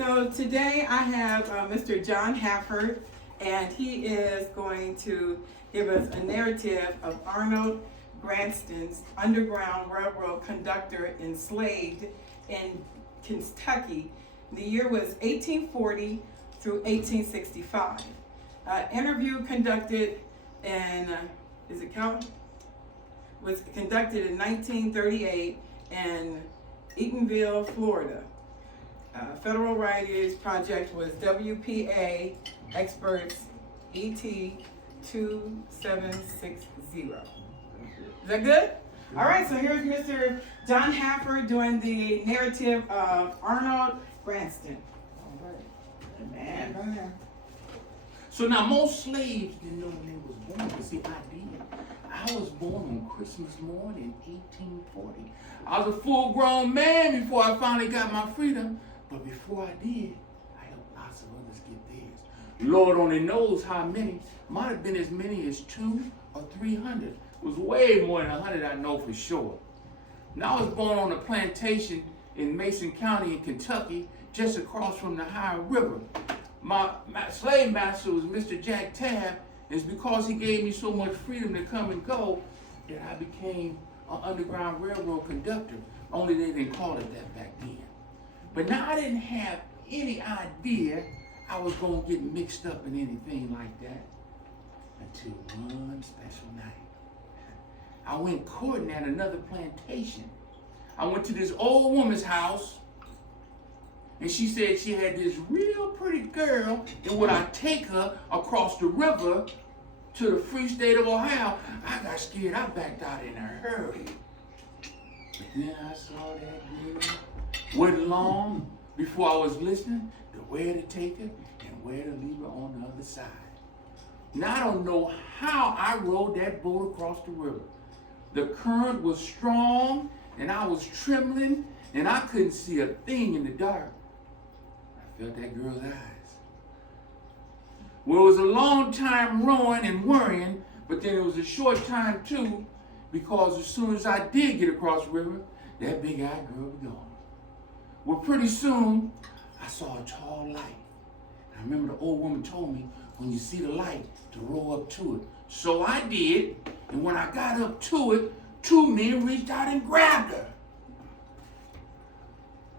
So today I have Mr. John Hafford, and he is going to give us a narrative of Arnold Branston's Underground Railroad conductor enslaved in Kentucky. The year was 1840 through 1865. Interview conducted in, was conducted in 1938 in Eatonville, Florida. Federal Writers Project was WPA Experts ET 2760. Is that good? All right, so here's Mr. John Hafford doing the narrative of Arnold Branston. All right. Man. So now most slaves didn't know when they was born, but see, I did. I was born on Christmas morning in 1840. I was a full-grown man before I finally got my freedom, but before I did, I helped lots of others get theirs. Lord only knows how many. Might have been as many as 200 or 300. It was way more than 100, I know for sure. Now I was born on a plantation in Mason County in Kentucky, just across from the Ohio River. My slave master was Mr. Jack Tabb. It's because he gave me so much freedom to come and go that I became an Underground Railroad conductor. Only they didn't call it that back then. But now I didn't have any idea I was going to get mixed up in anything like that until one special night. I went courting at another plantation. I went to this old woman's house, and she said she had this real pretty girl, and would I take her across the river to the free state of Ohio. I got scared. I backed out in a hurry. But then I saw that girl. Wasn't long before I was listening to where to take her and where to leave her on the other side. Now I don't know how I rode that boat across the river. The current was strong, and I was trembling, and I couldn't see a thing in the dark. I felt that girl's eyes. Well, it was a long time rowing and worrying, but then it was a short time too, because as soon as I did get across the river, that big-eyed girl was gone. Well, pretty soon, I saw a tall light. I remember the old woman told me, when you see the light, to row up to it. So I did, and when I got up to it, 2 men reached out and grabbed her.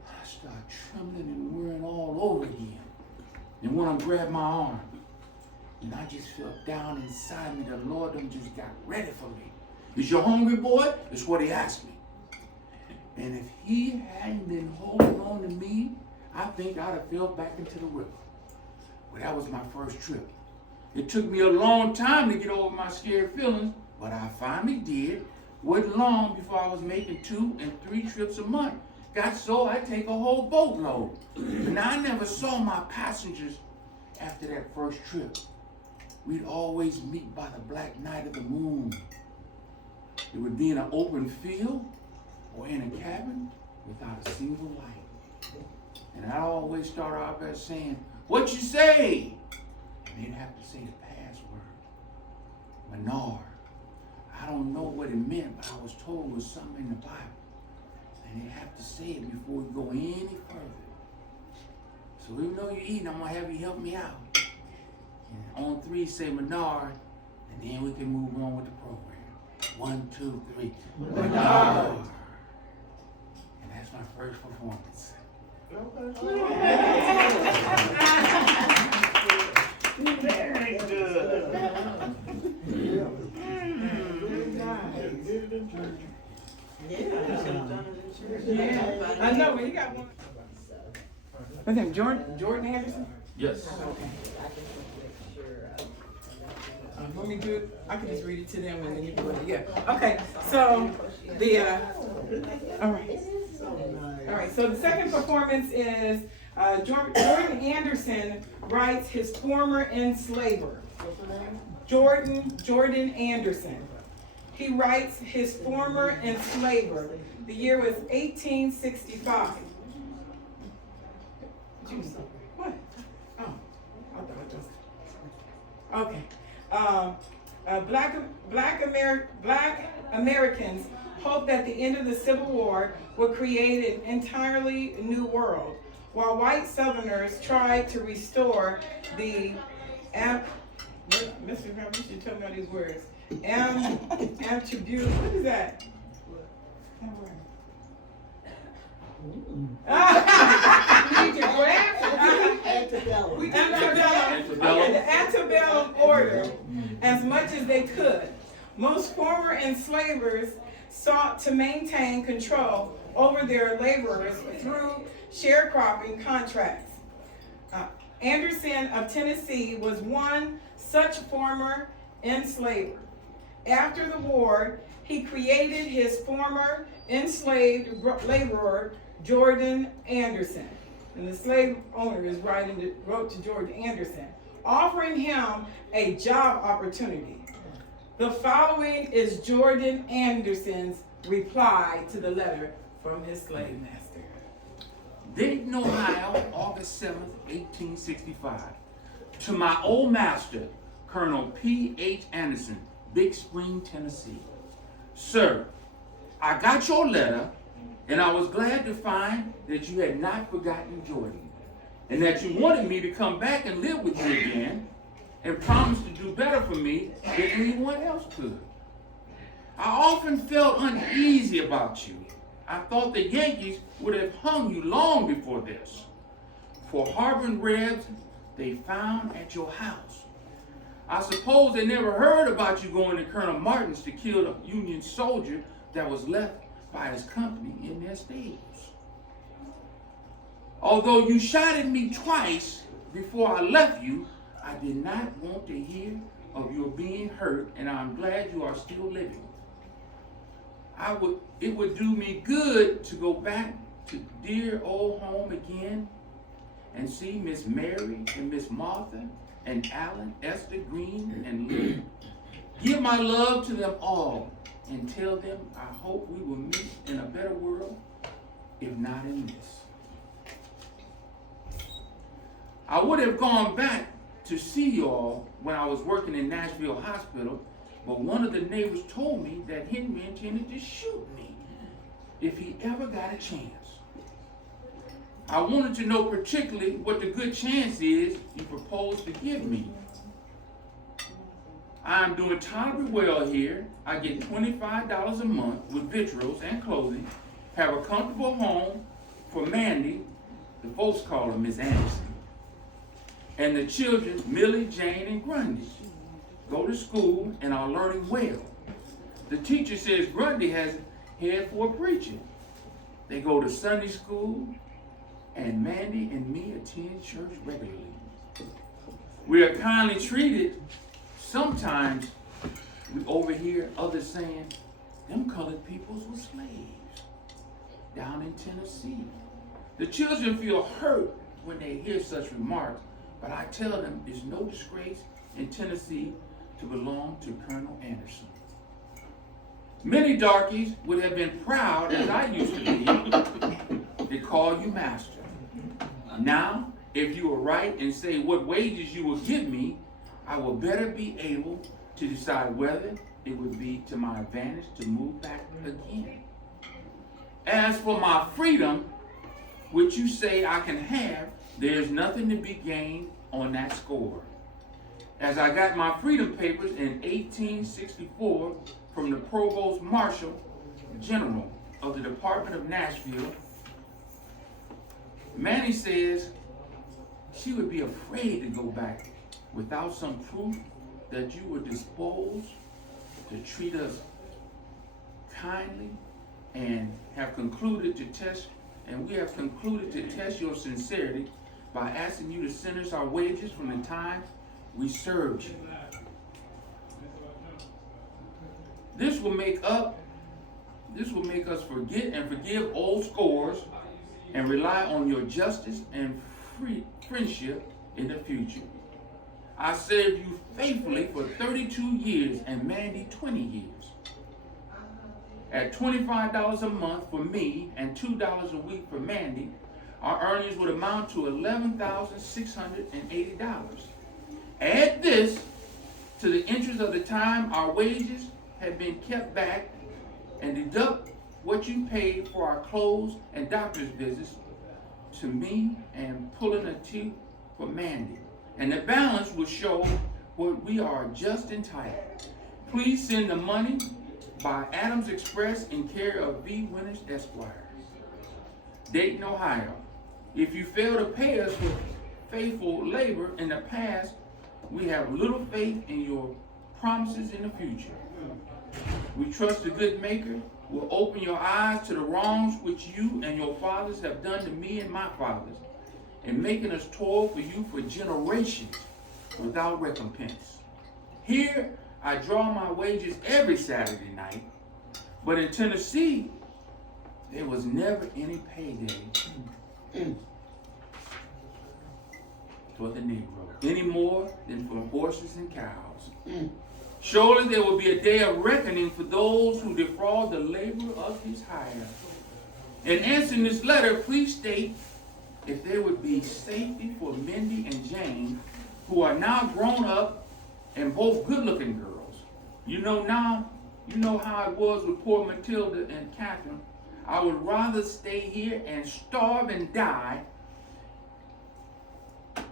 I started trembling and worrying all over again. And one of them grabbed my arm. And I just felt down inside me, the Lord done just got ready for me. Is you hungry, boy? That's what he asked me. And if he hadn't been holding on to me, I think I'd have fell back into the river. Well, that was my first trip. It took me a long time to get over my scared feelings, but I finally did. Wasn't long before I was making 2 and 3 trips a month. Got so I take a whole boatload. And I never saw my passengers after that first trip. We'd always meet by the black night of the moon. It would be in an open field or in a cabin without a single light. And I'd always start out by saying, "What you say?" And they'd have to say the password, Menard. I don't know what it meant, but I was told it was something in the Bible. And they'd have to say it before we go any further. So even though you're eating, I'm going to have you help me out. And on 3, say Menard, and then we can move on with the program. 1, 2, 3. Menard. And that's my first performance. Very good. Yeah, I know, but you got one. What's him, Jordan Anderson? Yes. Let me do it. I can just read it to them and then you can read it. Yeah. Okay. So all right. So the second performance is Jordan Anderson writes his former enslaver. Jordan Anderson. He writes his former enslaver. The year was 1865. What? Oh, I thought I just. Okay. Black Americans hoped that the end of the Civil War would create an entirely new world. while white Southerners tried to restore the Mr. Crump, you should tell me all these words. Attribute. What is that? You need your glasses. Antebellum. We antebellum. The antebellum order as much as they could. Most former enslavers sought to maintain control over their laborers through sharecropping contracts. Anderson of Tennessee was one such former enslaver. After the war, he created his former enslaved laborer, Jordan Anderson. And the slave owner is wrote to Jordan Anderson, offering him a job opportunity. The following is Jordan Anderson's reply to the letter from his slave master. Dayton, Ohio, August 7th, 1865. To my old master, Colonel P.H. Anderson, Big Spring, Tennessee. Sir, I got your letter, and I was glad to find that you had not forgotten Jordan, and that you wanted me to come back and live with you again, and promised to do better for me than anyone else could. I often felt uneasy about you. I thought the Yankees would have hung you long before this, for harboring Rebs they found at your house. I suppose they never heard about you going to Colonel Martin's to kill the Union soldier that was left by his company in their stables. Although you shot at me twice before I left you, I did not want to hear of your being hurt, and I'm glad you are still living. It would do me good to go back to dear old home again and see Miss Mary and Miss Martha and Alan, Esther Green, and Lynn. Give my love to them all and tell them I hope we will meet in a better world, if not in this. I would have gone back to see y'all when I was working in Nashville Hospital, but one of the neighbors told me that Henry intended to shoot me if he ever got a chance. I wanted to know particularly what the good chance is you propose to give me. I'm doing tolerably well here. I get $25 a month with victuals and clothing, have a comfortable home for Mandy, the folks call her Miss Anderson, and the children, Millie, Jane, and Grundy, go to school and are learning well. The teacher says Grundy has head for a preacher. They go to Sunday school, and Mandy and me attend church regularly. We are kindly treated. Sometimes we overhear others saying, them colored peoples were slaves down in Tennessee. The children feel hurt when they hear such remarks, but I tell them it's no disgrace in Tennessee to belong to Colonel Anderson. Many darkies would have been proud, as I used to be, to call you master. Now, if you are right and say what wages you will give me, I will better be able to decide whether it would be to my advantage to move back again. As for my freedom, which you say I can have, there is nothing to be gained on that score. As I got my freedom papers in 1864 from the Provost Marshal General of the Department of Nashville, Manny says she would be afraid to go back without some proof that you were disposed to treat us kindly and have concluded to test, and we have concluded to test your sincerity by asking you to send us our wages from the time we served you. This will make us forget and forgive old scores and rely on your justice and friendship in the future. I served you faithfully for 32 years and Mandy 20 years. At $25 a month for me and $2 a week for Mandy, our earnings would amount to $11,680. Add this to the interest of the time our wages had been kept back and deduct what you paid for our clothes and doctor's visits, to me and pulling a teeth for Mandy. And the balance will show what we are just entitled. Please send the money by Adams Express in care of V. Winters Esquire, Dayton, Ohio. If you fail to pay us with faithful labor in the past, we have little faith in your promises in the future. We trust the good maker will open your eyes to the wrongs which you and your fathers have done to me and my fathers, and making us toil for you for generations without recompense. Here I draw my wages every Saturday night, but in Tennessee there was never any payday for the Negro, any more than for horses and cows. Surely there will be a day of reckoning for those who defraud the labor of his hire. In answering this letter, please state if there would be safety for Mindy and Jane, who are now grown up and both good-looking girls. You know how it was with poor Matilda and Catherine. I would rather stay here and starve and die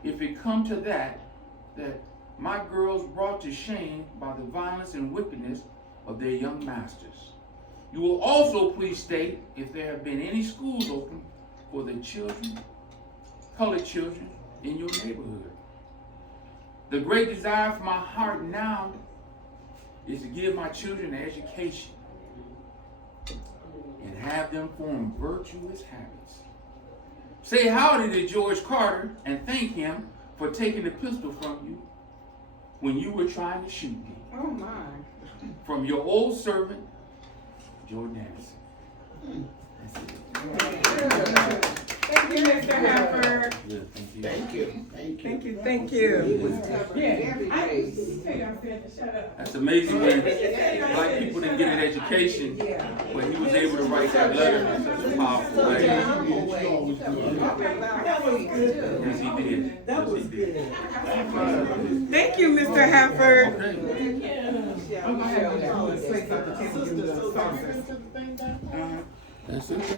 if it come to that my girls brought to shame by the violence and wickedness of their young masters. You will also please state if there have been any schools open for the children, colored children in your neighborhood. The great desire for my heart now is to give my children an education and have them form virtuous habits. Say howdy to George Carter and thank him for taking the pistol from you when you were trying to shoot me. Oh my. From your old servant, Joe Nancy. That's it. Thank you, Mr. Haffer. Yeah, thank you. Thank you, thank you. That's amazing when black people didn't get an education, but he was able to write that letter in such a powerful way. Yes, he did. Yes, he did. Thank you, Mr. Haffer. Okay. That's it.